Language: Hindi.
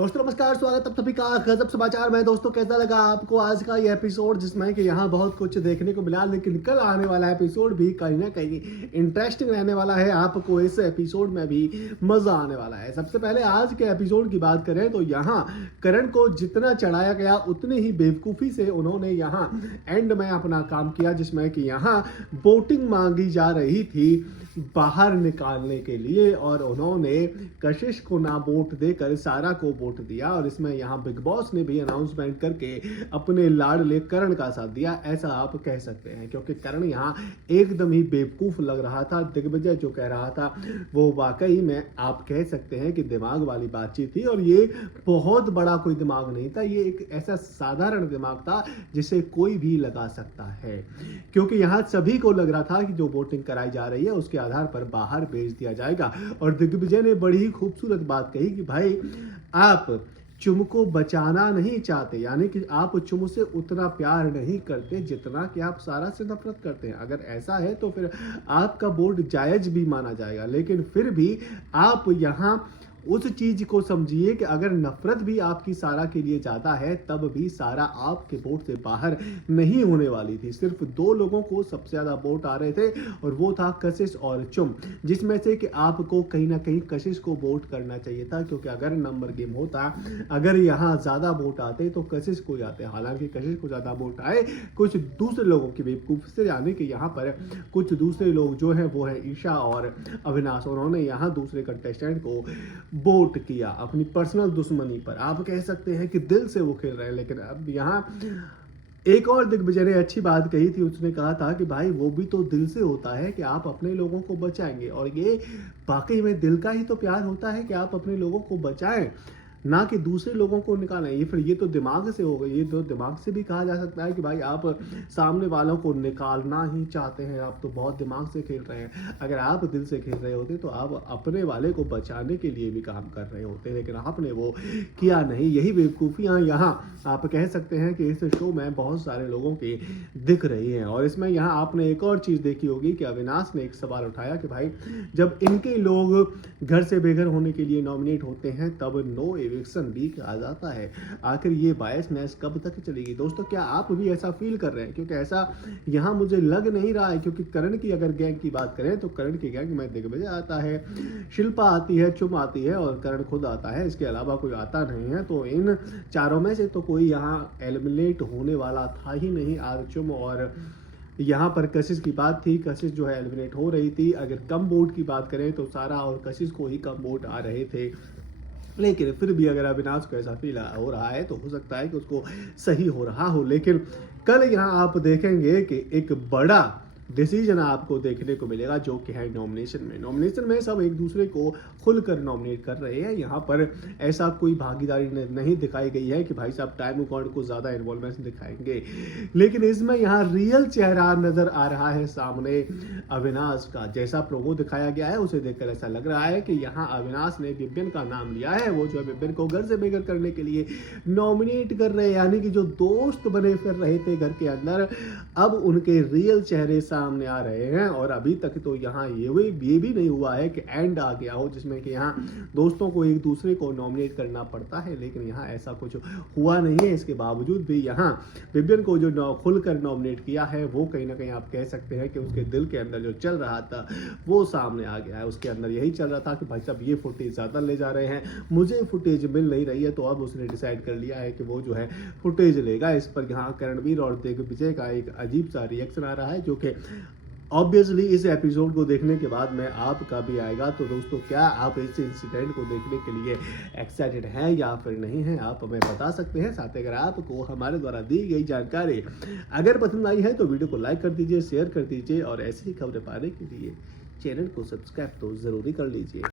दोस्तों नमस्कार, स्वागत है सभी का गजब समाचार में। दोस्तों कैसा लगा आपको आज का ये एपिसोड, जिसमें कि यहाँ बहुत कुछ देखने को मिला, लेकिन कल आने वाला एपिसोड भी कहीं ना कहीं इंटरेस्टिंग रहने वाला है। आपको इस एपिसोड में भी मजा आने वाला है। सबसे पहले आज के एपिसोड की बात करें तो यहाँ करण को जितना चढ़ाया गया उतनी ही बेवकूफ़ी से उन्होंने यहाँ एंड में अपना काम किया, जिसमें कि यहाँ वोटिंग मांगी जा रही थी बाहर निकालने के लिए, और उन्होंने कशिश को ना वोट देकर सारा को वोट दिया। और इसमें यहाँ बिग बॉस ने भी अनाउंसमेंट करके अपने लाडले करण का साथ दिया, ऐसा आप कह सकते हैं, क्योंकि करण यहाँ एकदम ही बेवकूफ लग रहा था। दिग्विजय जो कह रहा था वो वाकई में आप कह सकते हैं कि दिमाग वाली बातचीत थी, और ये बहुत बड़ा कोई दिमाग नहीं था, ये एक ऐसा साधारण दिमाग था जिसे कोई भी लगा सकता है। क्योंकि यहाँ सभी को लग रहा था कि जो वोटिंग कराई जा रही है उसके आधार पर बाहर भेज दिया जाएगा। और दिग्विजय ने बड़ी ही खूबसूरत बात कही कि भाई आप चुम को बचाना नहीं चाहते, यानी कि आप चुम से उतना प्यार नहीं करते जितना कि आप सारा से नफरत करते हैं। अगर ऐसा है तो फिर आपका वोट जायज भी माना जाएगा, लेकिन फिर भी आप यहाँ उस चीज को समझिए कि अगर नफरत भी आपकी सारा के लिए ज्यादा है, तब भी सारा आपके वोट से बाहर नहीं होने वाली थी। सिर्फ दो लोगों को सबसे ज्यादा वोट आ रहे थे, और वो था कशिश और चुम, जिसमें से कि आपको कहीं ना कहीं कशिश को वोट करना चाहिए था, क्योंकि अगर नंबर गेम होता, अगर यहाँ ज्यादा वोट आते तो कशिश को जाते। हालांकि कशिश को ज्यादा वोट आए कुछ दूसरे लोगों की बेवकूफी से, यानी कि यहाँ पर कुछ दूसरे लोग जो है वो है ईशा और अविनाश। उन्होंने यहाँ दूसरे कंटेस्टेंट को वोट किया अपनी पर्सनल दुश्मनी पर। आप कह सकते हैं कि दिल से वो खेल रहे हैं। लेकिन अब यहाँ एक और दिग्विजय ने अच्छी बात कही थी, उसने कहा था कि भाई वो भी तो दिल से होता है कि आप अपने लोगों को बचाएंगे, और ये वाकई में दिल का ही तो प्यार होता है कि आप अपने लोगों को बचाएं, ना कि दूसरे लोगों को निकालें। ये फिर ये तो दिमाग से हो गई। ये तो दिमाग से भी कहा जा सकता है कि भाई आप सामने वालों को निकालना ही चाहते हैं, आप तो बहुत दिमाग से खेल रहे हैं। अगर आप दिल से खेल रहे होते तो आप अपने वाले को बचाने के लिए भी काम कर रहे होते, लेकिन आपने वो किया नहीं। यही बेवकूफ़ियाँ यहाँ आप कह सकते हैं कि इस शो में बहुत सारे लोगों की दिख रही हैं। और इसमें यहाँ आपने एक और चीज़ देखी होगी कि अविनाश ने एक सवाल उठाया कि भाई जब इनके लोग घर से बेघर होने के लिए नॉमिनेट होते हैं तब नो एविक्शन भी कहा जाता है। आखिर ये बायसनेस कब तक चलेगी? दोस्तों क्या आप भी ऐसा फील कर रहे हैं? क्योंकि ऐसा यहाँ मुझे लग नहीं रहा है। क्योंकि करण की अगर गैंग की बात करें तो करण की गैंग में दिग्विजय आता है, शिल्पा आती है, चुम आती है और करण खुद आता है। इसके अलावा कोई आता नहीं है। तो इन चारों में से तो कोई यहाँ एलिमिनेट होने वाला था ही नहीं। आज चुम और यहाँ पर कशिश की बात थी, कशिश जो है एलिमिनेट हो रही थी। अगर कम वोट की बात करें तो सारा और कशिश को ही कम वोट आ रहे थे, लेकिन फिर भी अगर अविनाश को ऐसा फील हो रहा है तो हो सकता है कि उसको सही हो रहा हो। लेकिन कल यहाँ आप देखेंगे कि एक बड़ा डिसीजन आपको देखने को मिलेगा, जो कि है नॉमिनेशन में सब एक दूसरे को खुलकर नॉमिनेट कर रहे हैं। यहाँ पर ऐसा कोई भागीदारी नहीं दिखाई गई है कि भाई साहब टाइम अकाउंट को ज़्यादा इन्वॉल्वमेंट दिखाएंगे, लेकिन इसमें यहाँ रियल चेहरा नज़र आ रहा है सामने अविनाश का। जैसा प्रोमो दिखाया गया है उसे देखकर ऐसा लग रहा है कि यहाँ अविनाश ने विपिन का नाम लिया है। वो जो है विपिन को घर से बेघर करने के लिए नॉमिनेट कर रहे हैं, यानी कि जो दोस्त बने फिर रहे थे घर के अंदर, अब उनके रियल चेहरे सामने आ रहे हैं। और अभी तक तो यहाँ ये भी नहीं हुआ है कि एंड आ गया हो जिसमें कि यहाँ दोस्तों को एक दूसरे को नॉमिनेट करना पड़ता है, लेकिन यहाँ ऐसा कुछ हुआ नहीं है। इसके बावजूद भी यहाँ विपिन को जो खुलकर नॉमिनेट किया है वो कहीं ना कहीं आप कह सकते हैं कि उसके दिल के अंदर जो चल रहा था वो सामने आ गया है। उसके अंदर यही चल रहा था कि भाई साहब ये फुटेज ज़्यादा ले जा रहे हैं, मुझे फुटेज मिल नहीं रही है। तो अब उसने डिसाइड कर लिया है कि वो जो है फुटेज लेगा। इस पर यहाँ करणवीर और दिग्विजय का एक अजीब सा रिएक्शन आ रहा है, जो कि ऑब्वियसली इस एपिसोड को देखने के बाद में आपका भी आएगा। तो दोस्तों क्या आप इस इंसिडेंट को देखने के लिए एक्साइटेड हैं या फिर नहीं हैं, आप हमें बता सकते हैं। साथ ही अगर आपको हमारे द्वारा दी गई जानकारी अगर पसंद आई है तो वीडियो को लाइक कर दीजिए, शेयर कर दीजिए, और ऐसी ही खबरें पाने के लिए चैनल को सब्सक्राइब तो ज़रूरी कर लीजिए।